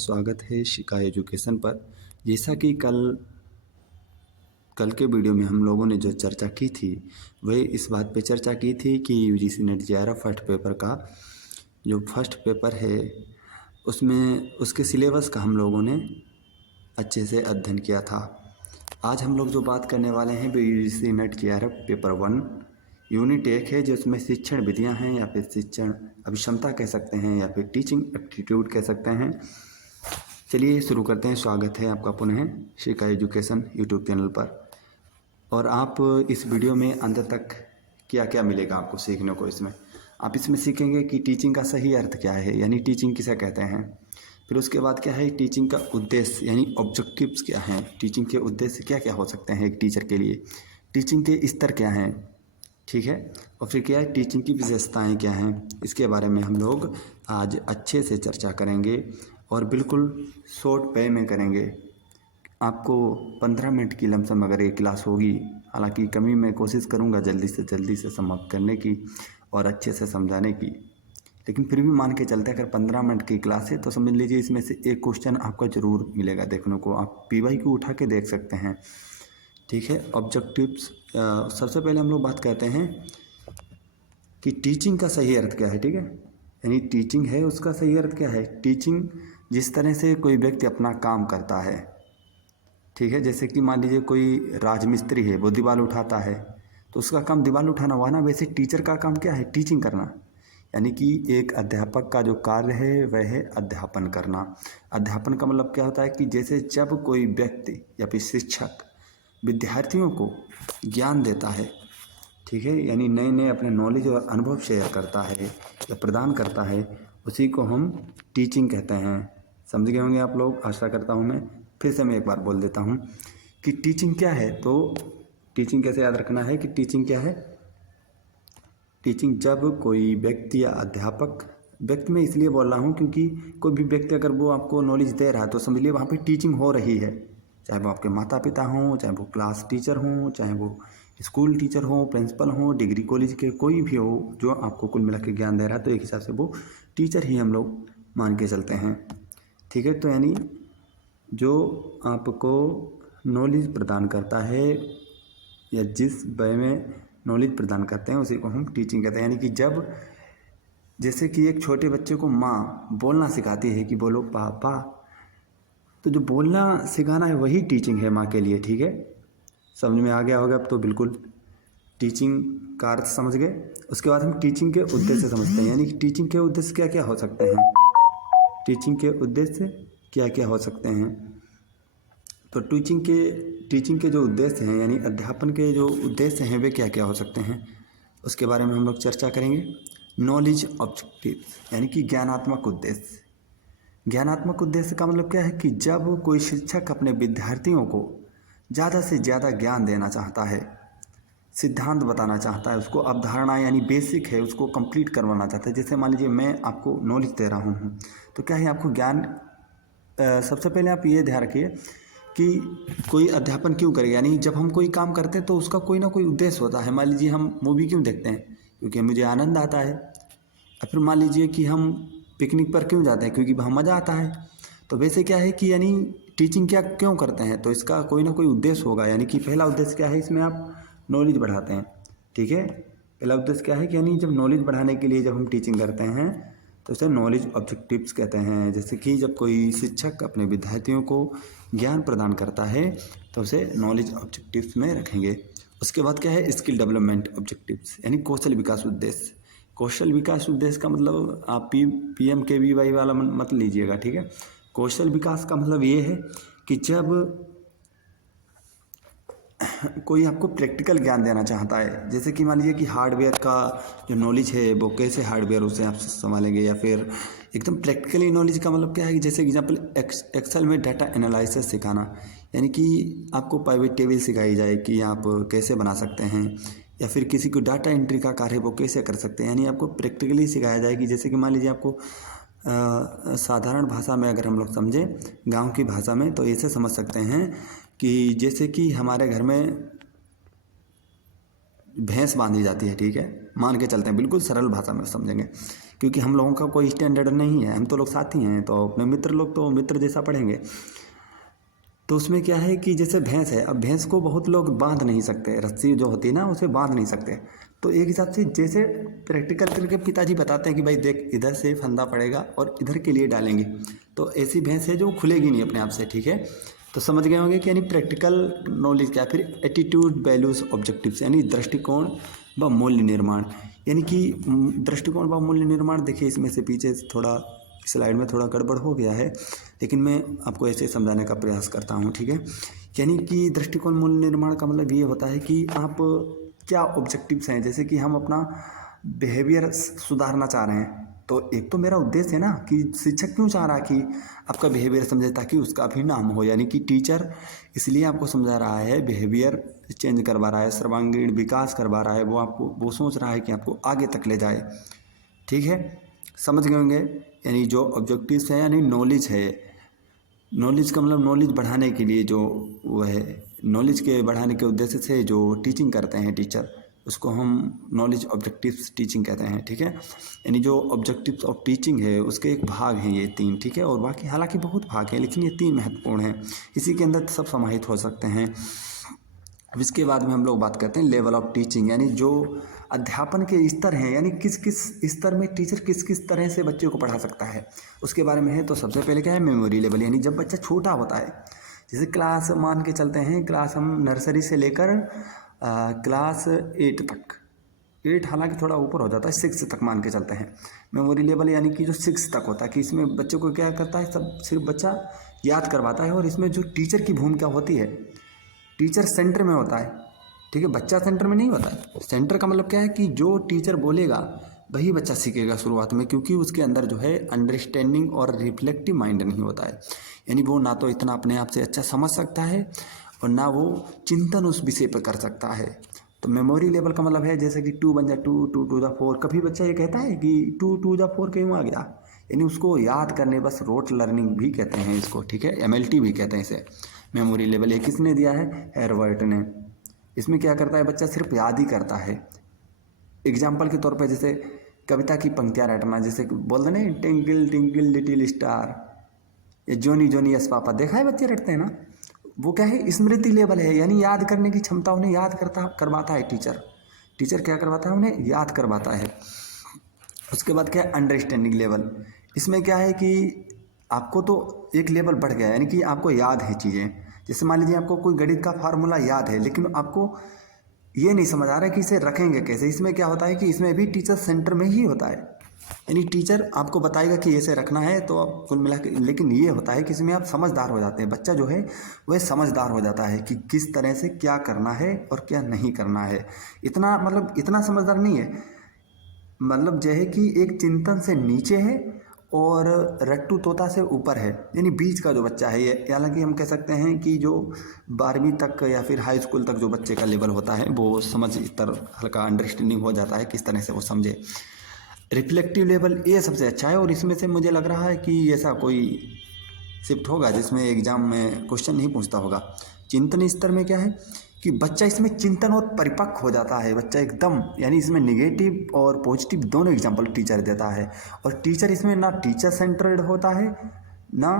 स्वागत है शिका एजुकेशन पर। जैसा कि कल के वीडियो में हम लोगों ने जो चर्चा की थी वह इस बात पे चर्चा की थी कि UGC net JRF first paper का जो फर्स्ट पेपर है उसमें उसके सिलेबस का हम लोगों ने अच्छे से अध्ययन किया था। आज हम लोग जो बात करने वाले हैं वो UGC net JRF paper 1 unit 1 है, जिसमें शिक्षण विधियां हैं या फिर शिक्षण अभिक्षमता कह सकते हैं या फिर टीचिंग एप्टीट्यूड कह सकते हैं। चलिए शुरू करते हैं। स्वागत है आपका पुनः शिका एजुकेशन यूट्यूब चैनल पर। और आप इस वीडियो में अंत तक क्या क्या मिलेगा आपको सीखने को। इसमें आप इसमें सीखेंगे कि टीचिंग का सही अर्थ क्या है, यानी टीचिंग किसे कहते हैं। फिर उसके बाद क्या है टीचिंग का उद्देश्य, यानी ऑब्जेक्टिव्स क्या हैं। टीचिंग के उद्देश्य क्या क्या हो सकते हैं एक टीचर के लिए। टीचिंग के स्तर क्या हैं, ठीक है। और फिर क्या है टीचिंग की विशेषताएं क्या हैं, इसके बारे में हम लोग आज अच्छे से चर्चा करेंगे और बिल्कुल शॉर्ट वे में करेंगे। आपको 15 मिनट की लमसम अगर एक क्लास होगी, हालांकि कमी मैं कोशिश करूंगा जल्दी से समाप्त करने की और अच्छे से समझाने की, लेकिन फिर भी मान के चलते अगर 15 मिनट की क्लास है तो समझ लीजिए इसमें से एक क्वेश्चन आपको ज़रूर मिलेगा देखने को। आप PYQ उठा के देख सकते हैं, ठीक है। ऑब्जेक्टिव्स, सबसे पहले हम लोग बात करते हैं कि टीचिंग का सही अर्थ क्या है, ठीक है। यानी टीचिंग है उसका सही अर्थ क्या है। टीचिंग जिस तरह से कोई व्यक्ति अपना काम करता है, ठीक है। जैसे कि मान लीजिए कोई राजमिस्त्री है, वो दीवार उठाता है तो उसका काम दीवार उठाना हुआ ना। वैसे टीचर का काम क्या है, टीचिंग करना। यानी कि एक अध्यापक का जो कार्य है वह है अध्यापन करना। अध्यापन का मतलब क्या होता है कि जैसे जब कोई व्यक्ति या फिर शिक्षक विद्यार्थियों को ज्ञान देता है, ठीक है, यानी नए नए अपने नॉलेज और अनुभव शेयर करता है या प्रदान करता है, उसी को हम टीचिंग कहते हैं। समझ गए होंगे आप लोग, आशा करता हूँ। मैं फिर से एक बार बोल देता हूँ कि टीचिंग क्या है। तो टीचिंग कैसे याद रखना है कि टीचिंग क्या है। टीचिंग जब कोई व्यक्ति या अध्यापक, व्यक्ति में इसलिए बोल रहा हूँ क्योंकि कोई भी व्यक्ति अगर वो आपको नॉलेज दे रहा है तो समझ लिए वहाँ पे टीचिंग हो रही है। चाहे वो आपके माता पिता हों, चाहे वो क्लास टीचर हों, चाहे वो स्कूल टीचर हो, प्रिंसिपल हो, डिग्री कॉलेज के कोई भी हो जो आपको कुल मिला के ज्ञान दे रहा है, तो एक हिसाब से वो टीचर ही हम लोग मान के चलते हैं, ठीक है। तो यानी जो आपको नॉलेज प्रदान करता है या जिस वे में नॉलेज प्रदान करते हैं उसी को हम टीचिंग कहते हैं। यानी कि जब जैसे कि एक छोटे बच्चे को माँ बोलना सिखाती है कि बोलो पापा, तो जो बोलना सिखाना है वही टीचिंग है माँ के लिए, ठीक है। समझ में आ गया होगा अब तो बिल्कुल टीचिंग का अर्थ समझ गए। उसके बाद हम टीचिंग के उद्देश्य समझते हैं, यानी कि टीचिंग के उद्देश्य क्या क्या हो सकते हैं। टीचिंग के उद्देश्य क्या क्या हो सकते हैं। तो टीचिंग के जो उद्देश्य हैं, यानी अध्यापन के जो उद्देश्य हैं वे क्या क्या हो सकते हैं, उसके बारे में हम लोग चर्चा करेंगे। नॉलेज ऑब्जेक्टिव, यानी कि ज्ञानात्मक उद्देश्य। ज्ञानात्मक उद्देश्य का मतलब क्या है कि जब कोई शिक्षक अपने विद्यार्थियों को ज़्यादा से ज़्यादा ज्ञान देना चाहता है, सिद्धांत बताना चाहता है, उसको अवधारणा यानी बेसिक है उसको कंप्लीट करवाना चाहता है। जैसे मान लीजिए मैं आपको नॉलेज दे रहा हूँ तो क्या है आपको ज्ञान, सबसे पहले आप ये ध्यान रखिए कि कोई अध्यापन क्यों करेगा। यानी जब हम कोई काम करते हैं तो उसका कोई ना कोई उद्देश्य होता है। मान लीजिए हम मूवी क्यों देखते हैं, क्योंकि मुझे आनंद आता है। और फिर मान लीजिए कि हम पिकनिक पर क्यों जाते हैं, क्योंकि वहाँ मज़ा आता है। तो वैसे क्या है कि यानी टीचिंग क्या क्यों करते हैं, तो इसका कोई ना कोई उद्देश्य होगा। यानी कि पहला उद्देश्य क्या है, इसमें आप नॉलेज बढ़ाते हैं, ठीक है। पहला उद्देश्य क्या है कि यानी जब नॉलेज बढ़ाने के लिए जब हम टीचिंग करते हैं तो उसे नॉलेज ऑब्जेक्टिव्स कहते हैं। जैसे कि जब कोई शिक्षक अपने विद्यार्थियों को ज्ञान प्रदान करता है तो उसे नॉलेज ऑब्जेक्टिव्स में रखेंगे। उसके बाद क्या है स्किल डेवलपमेंट ऑब्जेक्टिव्स, यानी कौशल विकास उद्देश्य। कौशल विकास उद्देश्य का मतलब आप PMKVY वाला मत लीजिएगा, ठीक है। कौशल विकास का मतलब ये है कि जब कोई आपको प्रैक्टिकल ज्ञान देना चाहता है, जैसे कि मान लीजिए कि हार्डवेयर का जो नॉलेज है वो कैसे हार्डवेयर उसे आप संभालेंगे, या फिर एकदम प्रैक्टिकली नॉलेज का मतलब क्या है कि जैसे एग्जांपल एक्सेल में डाटा एनालिसिस सिखाना, यानी कि आपको पाइवट टेबल सिखाई जाए कि आप कैसे बना सकते हैं, या फिर किसी को डाटा एंट्री का कार्य वो कैसे कर सकते हैं। यानी आपको प्रैक्टिकली सिखाया जाए कि जैसे कि मान लीजिए आपको साधारण भाषा में अगर हम लोग समझें, गाँव की भाषा में, तो ऐसे समझ सकते हैं कि जैसे कि हमारे घर में भैंस बांधी जाती है, ठीक है। मान के चलते हैं, बिल्कुल सरल भाषा में समझेंगे, क्योंकि हम लोगों का कोई स्टैंडर्ड नहीं है, हम तो लोग साथी हैं, तो अपने मित्र लोग तो मित्र जैसा पढ़ेंगे। तो उसमें क्या है कि जैसे भैंस है, अब भैंस को बहुत लोग बांध नहीं सकते, रस्सी जो होती है ना उसे बांध नहीं सकते। तो एक हिसाब से जैसे प्रैक्टिकल करके पिताजी बताते हैं कि भाई देख इधर से फंदा पड़ेगा और इधर के लिए डालेंगे, तो ऐसी भैंस है जो खुलेगी नहीं अपने आप से, ठीक है। तो समझ गए होंगे कि यानी प्रैक्टिकल नॉलेज क्या, फिर एटीट्यूड वैल्यूज ऑब्जेक्टिव्स यानी दृष्टिकोण व मूल्य निर्माण, यानी कि दृष्टिकोण व मूल्य निर्माण। देखिए इसमें से पीछे थोड़ा स्लाइड में थोड़ा गड़बड़ हो गया है, लेकिन मैं आपको ऐसे समझाने का प्रयास करता हूँ, ठीक है। यानी कि दृष्टिकोण मूल्य निर्माण का मतलब ये होता है कि आप क्या ऑब्जेक्टिव्स हैं, जैसे कि हम अपना बिहेवियर सुधारना चाह रहे हैं, तो एक तो मेरा उद्देश्य है ना कि शिक्षक क्यों चाह रहा है कि आपका बिहेवियर समझे, ताकि उसका भी नाम हो, यानी कि टीचर इसलिए आपको समझा रहा है, बिहेवियर चेंज करवा रहा है, सर्वांगीण विकास करवा रहा है, वो आपको वो सोच रहा है कि आपको आगे तक ले जाए, ठीक है। समझ गए होंगे। यानी जो ऑब्जेक्टिव्स है यानी नॉलेज है, नॉलेज का मतलब नॉलेज बढ़ाने के लिए जो वो है, नॉलेज के बढ़ाने के उद्देश्य से जो टीचिंग करते हैं टीचर, उसको हम नॉलेज ऑब्जेक्टिव्स टीचिंग कहते हैं, ठीक है। यानी जो ऑब्जेक्टिव्स ऑफ टीचिंग है उसके एक भाग हैं ये 3, ठीक है, और बाकी हालांकि बहुत भाग हैं, लेकिन ये 3 महत्वपूर्ण हैं, इसी के अंदर सब समाहित हो सकते हैं। अब इसके बाद में हम लोग बात करते हैं लेवल ऑफ टीचिंग, यानी जो अध्यापन के स्तर हैं, यानी किस किस स्तर में टीचर किस किस तरह से बच्चे को पढ़ा सकता है, उसके बारे में है। तो सबसे पहले क्या है, मेमोरी लेवल, यानी जब बच्चा छोटा होता है, जैसे क्लास मान के चलते हैं, क्लास हम नर्सरी से लेकर क्लास 8 तक, 8 हालांकि थोड़ा ऊपर हो जाता है, 6 तक मान के चलते हैं मेमोरी लेवल, यानी कि जो 6 तक होता है, कि इसमें बच्चे को क्या करता है, सब सिर्फ बच्चा याद करवाता है, और इसमें जो टीचर की भूमिका होती है, टीचर सेंटर में होता है, ठीक है, बच्चा सेंटर में नहीं होता है। सेंटर का मतलब क्या है कि जो टीचर बोलेगा वही बच्चा सीखेगा शुरुआत में, क्योंकि उसके अंदर जो है अंडरस्टैंडिंग और रिफ्लेक्टिव माइंड नहीं होता है, यानी वो ना तो इतना अपने आप से अच्छा समझ सकता है और ना वो चिंतन उस विषय पर कर सकता है। तो मेमोरी लेवल का मतलब है जैसे कि 2 × 2 2 × 4, कभी बच्चा ये कहता है कि 2 × 2 = 4 क्यों आ गया, यानी उसको याद करने, बस रोट लर्निंग भी कहते हैं इसको, ठीक है, MLT भी कहते हैं इसे, मेमोरी लेवल। ये किसने दिया है, हेरवर्ट ने। इसमें क्या करता है, बच्चा सिर्फ याद ही करता है। एग्जाम्पल के तौर पर जैसे कविता की पंक्तियाँ रटना, जैसे बोल दे नहीं, टिंकल टिंकल लिटिल स्टार, ये जोनी जोनी यस पापा, देखा है बच्चे रटते हैं ना, वो क्या है, स्मृति लेवल है, यानी याद करने की क्षमता उन्हें याद करवाता है टीचर क्या करवाता है, उन्हें याद करवाता है। उसके बाद क्या है, अंडरस्टैंडिंग लेवल। इसमें क्या है कि आपको तो एक लेवल बढ़ गया, यानी कि आपको याद है चीज़ें, जैसे मान लीजिए आपको कोई गणित का फार्मूला याद है, लेकिन आपको ये नहीं समझ आ रहा है कि इसे रखेंगे कैसे। इसमें क्या होता है कि इसमें भी टीचर सेंटर में ही होता है, यानी टीचर आपको बताएगा कि ऐसे रखना है, तो आप कुल मिला के, लेकिन ये होता है कि इसमें आप समझदार हो जाते हैं, बच्चा जो है वह समझदार हो जाता है कि किस तरह से क्या करना है और क्या नहीं करना है। इतना मतलब इतना समझदार नहीं है, मतलब जो है कि एक चिंतन से नीचे है और रट्टू तोता से ऊपर है, यानी बीच का जो बच्चा है ये। हालांकि हम कह सकते हैं कि जो 12वीं तक या फिर हाई स्कूल तक जो बच्चे का लेवल होता है वो समझ स्तर, हल्का अंडरस्टैंडिंग हो जाता है, किस तरह से वो समझे। रिफ्लेक्टिव लेवल ये सबसे अच्छा है, और इसमें से मुझे लग रहा है कि ऐसा कोई शिफ्ट होगा जिसमें एग्जाम में क्वेश्चन नहीं पूछता होगा। चिंतन स्तर में क्या है कि बच्चा इसमें चिंतन और परिपक्व हो जाता है, बच्चा एकदम, यानी इसमें निगेटिव और पॉजिटिव दोनों एग्जाम्पल टीचर देता है, और टीचर इसमें ना टीचर सेंटर्ड होता है ना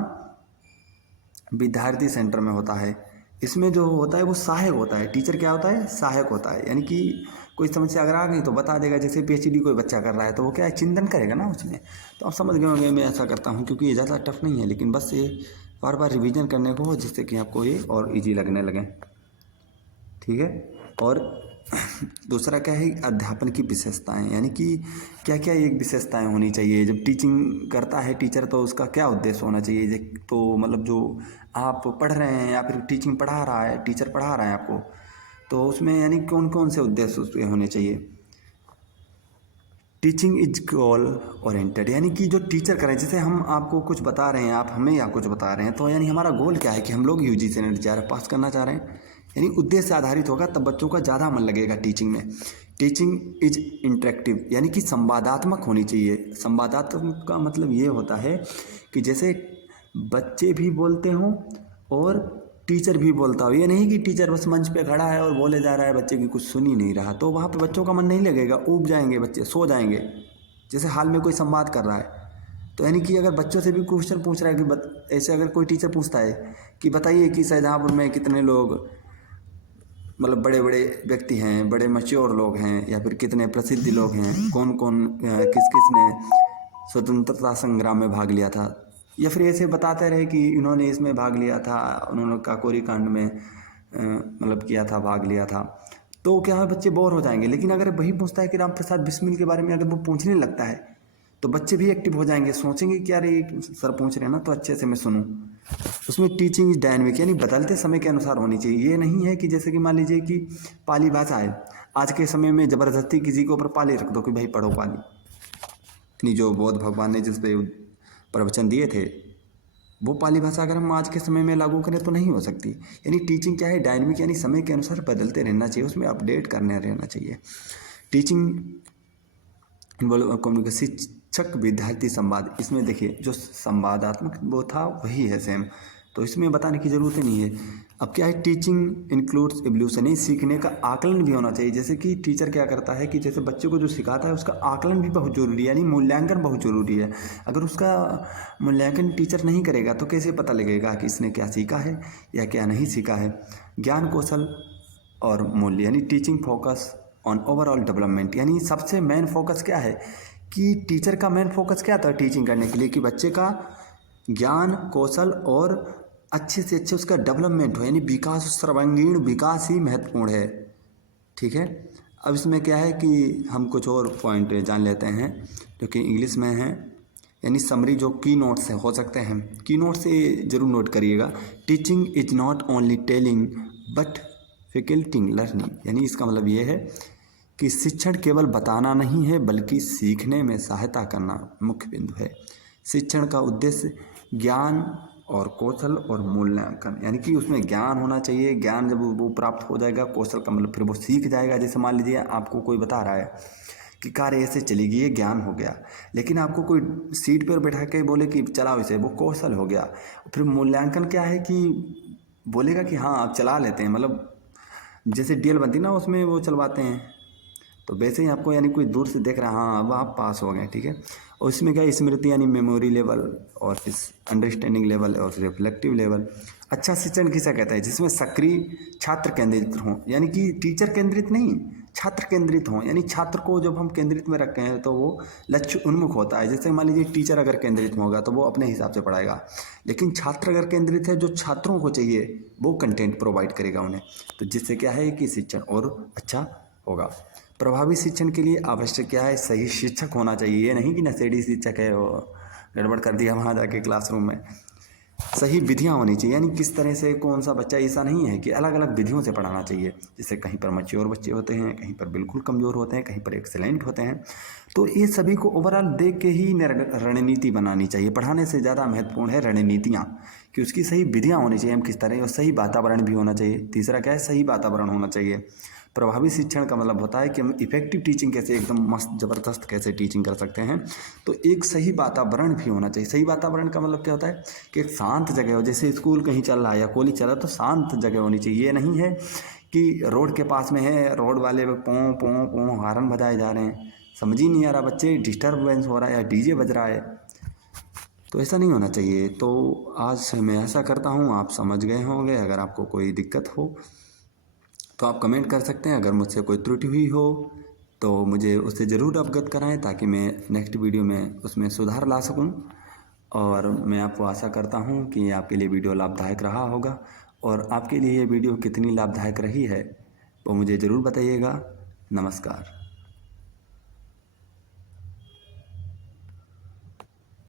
विद्यार्थी सेंटर में होता है। इसमें जो होता है वो सहायक होता है, टीचर क्या होता है, सहायक होता है, यानी कि कोई समस्या अगर आ गई तो बता देगा, जैसे PhD कोई बच्चा कर रहा है तो वो क्या है, चिंतन करेगा ना उसमें। तो आप समझ गए होंगे मैं ऐसा करता हूँ, क्योंकि ये ज़्यादा टफ नहीं है, लेकिन बस ये बार बार रिवीजन करने को हो, जिससे कि आपको ये और ईजी लगने लगे, ठीक है। और दूसरा क्या है, अध्यापन की विशेषताएं, यानी कि क्या क्या एक विशेषताएं होनी चाहिए जब टीचिंग करता है टीचर, तो उसका क्या उद्देश्य होना चाहिए। तो मतलब जो आप पढ़ रहे हैं या फिर टीचिंग पढ़ा रहा है, टीचर पढ़ा रहा है आपको, तो उसमें यानी कौन कौन से उद्देश्य उसके होने चाहिए। टीचिंग इज गोल ओरिएंटेड, यानी कि जो टीचर करें, जैसे हम आपको कुछ बता रहे हैं, आप हमें या कुछ बता रहे हैं, तो यानी हमारा गोल क्या है कि हम लोग UGC नेट JRF पास करना चाह रहे हैं, यानी उद्देश्य आधारित होगा, तब बच्चों का ज़्यादा मन लगेगा टीचिंग में। टीचिंग इज इंटरेक्टिव, यानी कि संवादात्मक होनी चाहिए। संवादात्मक का मतलब ये होता है कि जैसे बच्चे भी बोलते हों और टीचर भी बोलता हो। ये नहीं कि टीचर बस मंच पे खड़ा है और बोले जा रहा है, बच्चे की कुछ सुन ही नहीं रहा, तो वहाँ पे बच्चों का मन नहीं लगेगा, ऊब जाएंगे बच्चे, सो जाएंगे। जैसे हाल में कोई संवाद कर रहा है, तो यानी कि अगर बच्चों से भी क्वेश्चन पूछ रहा है कि ऐसे अगर कोई टीचर पूछता है कि बताइए कि शाहजहाँपुर में कितने लोग मतलब बड़े बड़े व्यक्ति हैं, बड़े मच्योर लोग हैं, या फिर कितने प्रसिद्ध लोग हैं, कौन कौन किस किस ने स्वतंत्रता संग्राम में भाग लिया था, या फिर ऐसे बताते रहे कि इन्होंने इसमें भाग लिया था, उन्होंने काकोरी कांड में मतलब किया था, भाग लिया था, तो क्या है बच्चे बोर हो जाएंगे। लेकिन अगर वही पूछता है कि राम प्रसाद बिस्मिल के बारे में अगर वो पूछने लगता है तो बच्चे भी एक्टिव हो जाएंगे, सोचेंगे कि यार ये सर पूछ रहे हैं ना, तो अच्छे से मैं सुनूं। उसमें टीचिंग इज डायनेमिक, यानी बदलते समय के अनुसार होनी चाहिए। ये नहीं है कि जैसे कि मान लीजिए कि पाली भाषा है, आज के समय में ज़बरदस्ती किसी के ऊपर पाली रख दो कि भाई पढ़ो पाली, यानी जो बौद्ध भगवान ने जिस पे प्रवचन दिए थे वो पाली भाषा अगर हम आज के समय में लागू करें तो नहीं हो सकती। यानी टीचिंग क्या है, डायनेमिक, यानी समय के अनुसार बदलते रहना चाहिए, उसमें अपडेट करने रहना चाहिए। टीचिंग कम्युनिकेशन, शिक्षक विद्यार्थी संवाद, इसमें देखिए जो संवादात्मक वो था वही है सेम, तो इसमें बताने की ज़रूरत ही नहीं है। अब क्या है, टीचिंग इंक्लूड्स एवोल्यूशन, ही सीखने का आकलन भी होना चाहिए। जैसे कि टीचर क्या करता है कि जैसे बच्चे को जो सिखाता है उसका आकलन भी बहुत ज़रूरी है, यानी मूल्यांकन बहुत ज़रूरी है। अगर उसका मूल्यांकन टीचर नहीं करेगा तो कैसे पता लगेगा कि इसने क्या सीखा है या क्या नहीं सीखा है। ज्ञान कौशल और मूल्य, यानी teaching focus on overall development, यानी सबसे मेन फोकस क्या है कि टीचर का मेन फोकस क्या था टीचिंग करने के लिए, कि बच्चे का ज्ञान कौशल और अच्छे से अच्छे उसका डेवलपमेंट हो, यानी विकास, सर्वांगीण विकास ही महत्वपूर्ण है। ठीक है, अब इसमें क्या है कि हम कुछ और पॉइंट जान लेते हैं जो कि इंग्लिश में है, यानी समरी जो की नोट्स हो सकते हैं, की नोट से जरूर नोट करिएगा। Teaching is not only telling but facilitating learning, यानी इसका मतलब ये है कि शिक्षण केवल बताना नहीं है बल्कि सीखने में सहायता करना मुख्य बिंदु है। शिक्षण का उद्देश्य ज्ञान और कौशल और मूल्यांकन, यानी कि उसमें ज्ञान होना चाहिए, ज्ञान जब वो प्राप्त हो जाएगा, कौशल का मतलब फिर वो सीख जाएगा। जैसे मान लीजिए आपको कोई बता रहा है कि कार ऐसे चलेगी, ये ज्ञान हो गया, लेकिन आपको कोई सीट पर बैठा के बोले कि चलाओ इसे, वो कौशल हो गया। फिर मूल्यांकन क्या है कि बोलेगा कि हाँ आप चला लेते हैं, मतलब जैसे डीएल बनती ना उसमें वो चलवाते हैं, तो वैसे ही आपको यानी कोई दूर से देख रहा है, हाँ अब आप पास हो गए। ठीक है, और इसमें क्या स्मृति यानी मेमोरी लेवल, और फिर अंडरस्टैंडिंग लेवल और रिफ्लेक्टिव लेवल। अच्छा शिक्षण किसे कहता है, जिसमें सक्रिय छात्र केंद्रित हों, यानी कि टीचर केंद्रित नहीं, छात्र केंद्रित हों, यानी छात्र को जब हम केंद्रित में रखते हैं तो वो लक्ष्य उन्मुख होता है। जैसे मान लीजिए टीचर अगर केंद्रित होगा तो वो अपने हिसाब से पढ़ाएगा, लेकिन छात्र अगर केंद्रित है, जो छात्रों को चाहिए वो कंटेंट प्रोवाइड करेगा उन्हें, तो जिससे क्या है कि शिक्षण और अच्छा होगा। प्रभावी शिक्षण के लिए आवश्यक क्या है, सही शिक्षक होना चाहिए। ये नहीं कि नशेड़ी शिक्षक है वो गड़बड़ कर दिया वहाँ जाके क्लासरूम में। सही विधियाँ होनी चाहिए, यानी किस तरह से कौन सा बच्चा, ऐसा नहीं है कि अलग अलग विधियों से पढ़ाना चाहिए। जैसे कहीं पर मैच्योर बच्चे होते हैं, कहीं पर बिल्कुल कमज़ोर होते हैं, कहीं पर एक्सेलेंट होते हैं, तो ये सभी को ओवरऑल देख के ही रणनीति बनानी चाहिए। पढ़ाने से ज़्यादा महत्वपूर्ण है रणनीतियाँ, कि उसकी सही विधियाँ होनी चाहिए, हम किस तरह, और सही वातावरण भी होना चाहिए। तीसरा क्या है, सही वातावरण होना चाहिए। प्रभावी शिक्षण का मतलब होता है कि हम इफेक्टिव टीचिंग कैसे, एकदम मस्त ज़बरदस्त कैसे टीचिंग कर सकते हैं, तो एक सही वातावरण भी होना चाहिए। सही वातावरण का मतलब क्या होता है कि एक शांत जगह हो, जैसे स्कूल कहीं चल रहा है या कॉलेज चल रहा है तो शांत जगह होनी चाहिए। ये नहीं है कि रोड के पास में है, रोड वाले पों पों पों हॉर्न बजाए जा रहे हैं, समझ ही नहीं आ रहा, बच्चे डिस्टर्बेंस हो रहा है या डीजे बज रहा है, तो ऐसा नहीं होना चाहिए। तो आज मैं ऐसा करता हूँ आप समझ गए होंगे। अगर आपको कोई दिक्कत हो तो आप कमेंट कर सकते हैं, अगर मुझसे कोई त्रुटि हुई हो तो मुझे उससे ज़रूर अवगत कराएं, ताकि मैं नेक्स्ट वीडियो में उसमें सुधार ला सकूं। और मैं आपको आशा करता हूं कि आपके लिए वीडियो लाभदायक रहा होगा, और आपके लिए ये वीडियो कितनी लाभदायक रही है वो मुझे ज़रूर बताइएगा। नमस्कार।